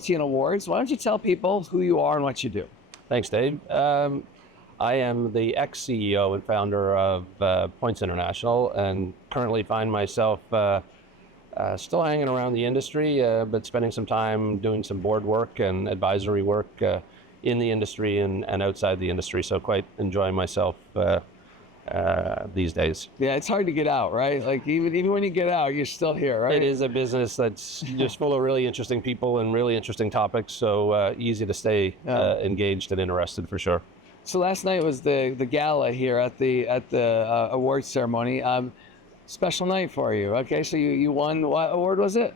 loyalty and awards. Why don't you tell people who you are and what you do? Thanks, Dave. I am the ex-CEO and founder of Points International, and currently find myself still hanging around the industry, but spending some time doing some board work and advisory work in the industry and outside the industry. So quite enjoying myself these days. Yeah, it's hard to get out, right? Like even when you get out, you're still here, right? It is a business that's just full of really interesting people and really interesting topics. So easy to stay engaged and interested for sure. So last night was the gala here at the awards ceremony. Special night for you. Okay, so you won, what award was it?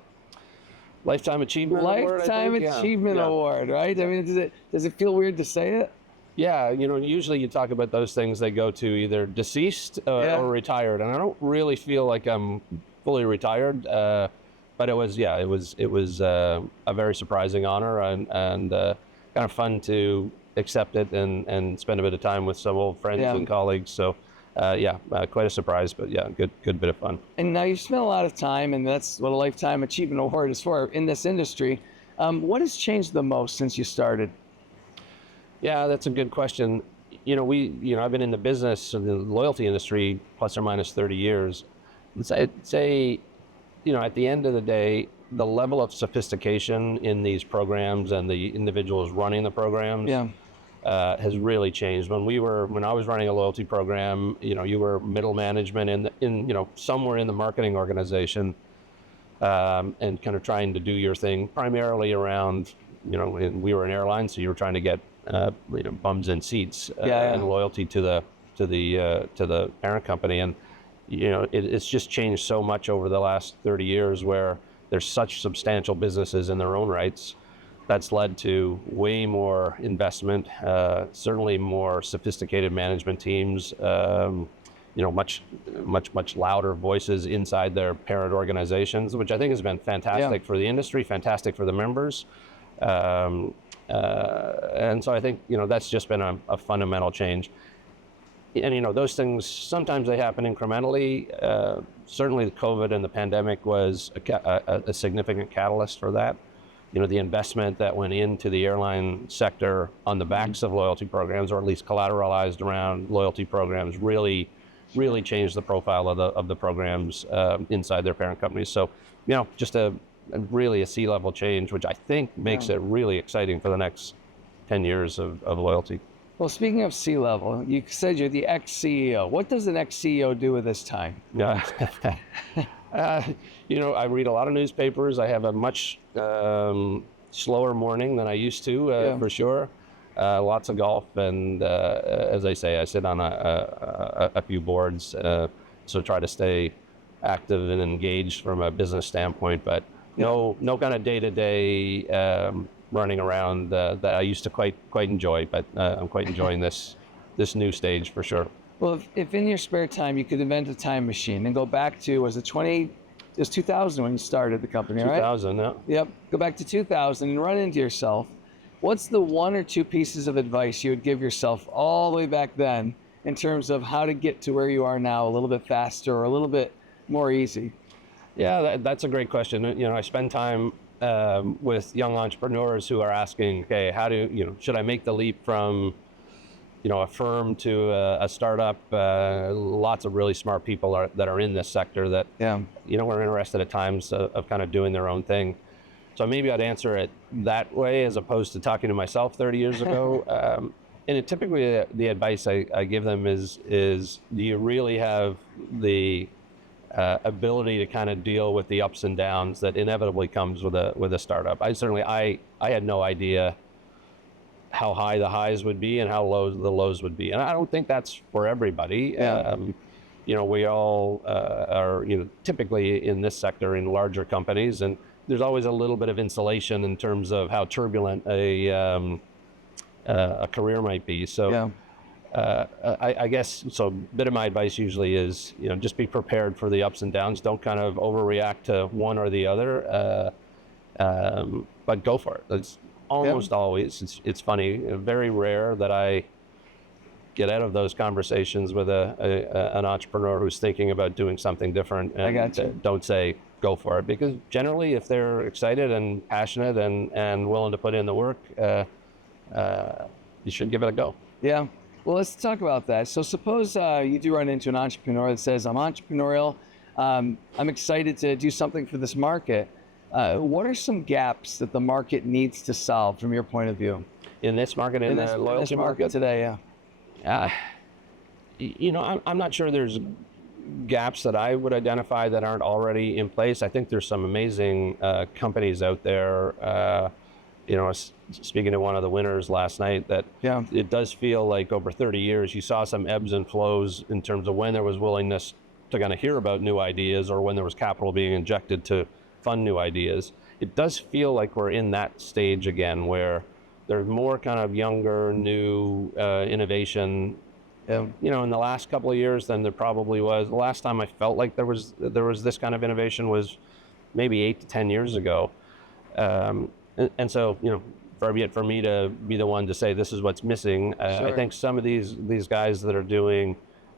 Lifetime Achievement Award. Lifetime Achievement Award, right? I mean, does it feel weird to say it? Yeah, usually you talk about those things, they go to either deceased or retired, and I don't really feel like I'm fully retired, but it was a very surprising honor and kind of fun to accept it and spend a bit of time with some old friends and colleagues. So quite a surprise, but good bit of fun. And now you've spent a lot of time, and that's what a Lifetime Achievement Award is for, in this industry. What has changed the most since you started? Yeah, that's a good question. I've been in the business, the loyalty industry, plus or minus 30 years. I'd say, at the end of the day, the level of sophistication in these programs and the individuals running the programs has really changed. When I was running a loyalty program, you were middle management in somewhere in the marketing organization, and kind of trying to do your thing primarily around, we were an airline, so you were trying to get bums in seats and loyalty to the parent company, and it's just changed so much over the last 30 years, where there's such substantial businesses in their own rights. That's led to way more investment, certainly more sophisticated management teams, much louder voices inside their parent organizations, which I think has been fantastic for the industry, fantastic for the members. And so I think, that's just been a fundamental change. And, those things, sometimes they happen incrementally. Certainly the COVID and the pandemic was a significant catalyst for that. The investment that went into the airline sector on the backs of loyalty programs, or at least collateralized around loyalty programs, really changed the profile of the programs inside their parent companies. So, just really a C-level change, which I think makes it really exciting for the next 10 years of loyalty. Well, speaking of C-level, you said you're the ex-CEO. What does an ex-CEO do with his time? Yeah, I read a lot of newspapers. I have a much slower morning than I used to, for sure. Lots of golf, and as I say, I sit on a few boards, so try to stay active and engaged from a business standpoint, but no kind of day-to-day running around that I used to quite enjoy, but I'm quite enjoying this new stage for sure. Well, if in your spare time you could invent a time machine and go back to, was it 2000 when you started the company, 2000, right? Yep, go back to 2000 and run into yourself. What's the one or two pieces of advice you would give yourself all the way back then in terms of how to get to where you are now a little bit faster or a little bit more easy? Yeah, that's a great question. I spend time with young entrepreneurs who are asking, okay, should I make the leap from, a firm to a startup? Lots of really smart people that are in this sector that, are interested at times of kind of doing their own thing. So maybe I'd answer it that way as opposed to talking to myself 30 years ago. And typically the advice I give them is do you really have the ability to kind of deal with the ups and downs that inevitably comes with a startup? I had no idea how high the highs would be and how low the lows would be, and I don't think that's for everybody. We all are typically in this sector in larger companies, and there's always a little bit of insulation in terms of how turbulent a career might be. So. I guess, so a bit of my advice usually is, just be prepared for the ups and downs. Don't kind of overreact to one or the other, but go for it. It's almost always, it's funny, very rare that I get out of those conversations with an entrepreneur who's thinking about doing something different. And I got you. Don't say, go for it, because generally if they're excited and passionate and willing to put in the work, you should give it a go. Yeah. Well, let's talk about that. So suppose you do run into an entrepreneur that says, I'm entrepreneurial, I'm excited to do something for this market. What are some gaps that the market needs to solve from your point of view? In this market, in the loyalty market today, yeah. I'm not sure there's gaps that I would identify that aren't already in place. I think there's some amazing companies out there. Speaking to one of the winners last night, that it does feel like over 30 years, you saw some ebbs and flows in terms of when there was willingness to kind of hear about new ideas, or when there was capital being injected to fund new ideas. It does feel like we're in that stage again, where there's more kind of younger, new innovation, in the last couple of years than there probably was. The last time I felt like there was this kind of innovation was maybe 8 to 10 years ago. And so, far be it for me to be the one to say this is what's missing. Sure. I think some of these guys that are doing,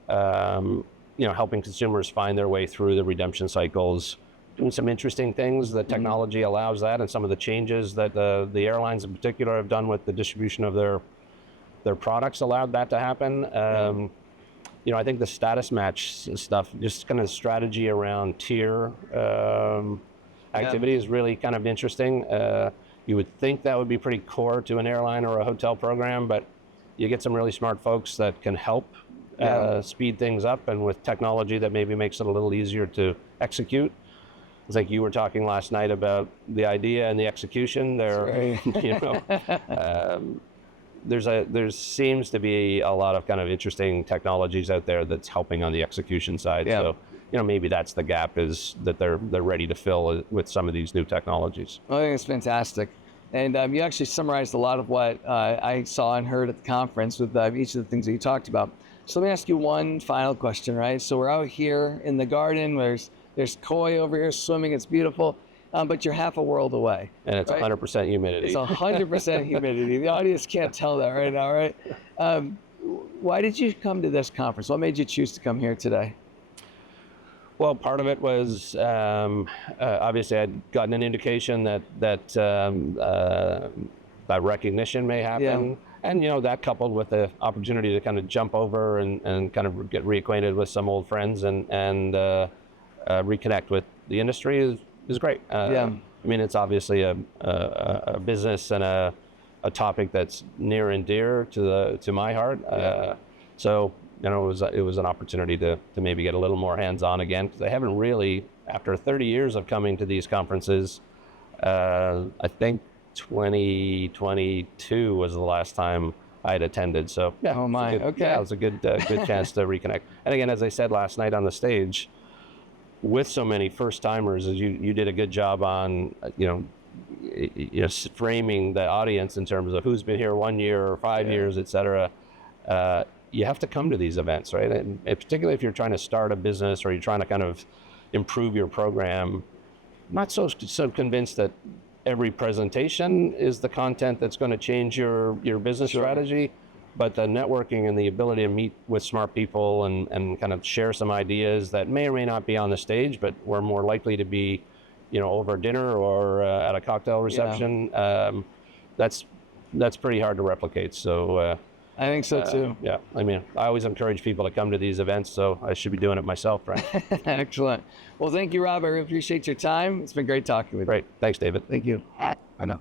helping consumers find their way through the redemption cycles, doing some interesting things. The technology allows that, and some of the changes that the airlines in particular have done with the distribution of their products allowed that to happen. I think the status match stuff, just kind of strategy around tier activity is really kind of interesting. You would think that would be pretty core to an airline or a hotel program, but you get some really smart folks that can help speed things up, and with technology that maybe makes it a little easier to execute. It's like you were talking last night about the idea and the execution there. There seems to be a lot of kind of interesting technologies out there that's helping on the execution side. Yeah. So, maybe that's the gap, is that they're ready to fill with some of these new technologies. I think it's fantastic. And you actually summarized a lot of what I saw and heard at the conference with each of the things that you talked about. So let me ask you one final question, right? So we're out here in the garden, there's koi over here swimming, it's beautiful, but you're half a world away. And it's 100% humidity. It's 100% humidity. The audience can't tell that right now, right? Why did you come to this conference? What made you choose to come here today? Well, part of it was obviously I'd gotten an indication that recognition may happen. Yeah. And, that coupled with the opportunity to kind of jump over and kind of get reacquainted with some old friends and reconnect with the industry is great. I mean, it's obviously a business and a topic that's near and dear to my heart. So, it was an opportunity to maybe get a little more hands-on again, because I haven't really, after 30 years of coming to these conferences, I think 2022 was the last time I had attended. So oh my, okay, it was a good chance to reconnect. And again, as I said last night on the stage, with so many first-timers, you did a good job on framing the audience in terms of who's been here 1 year or 5 years, et cetera. You have to come to these events, right? And particularly if you're trying to start a business or you're trying to kind of improve your program. I'm not so convinced that every presentation is the content that's going to change your business strategy, but the networking and the ability to meet with smart people and kind of share some ideas that may or may not be on the stage, but we're more likely to be, over dinner or at a cocktail reception. That's pretty hard to replicate. So I think so too. Yeah, I mean, I always encourage people to come to these events, so I should be doing it myself, right? Excellent. Well, thank you, Rob. I really appreciate your time. It's been great talking with you. Great. Thanks, David. Thank you. I know.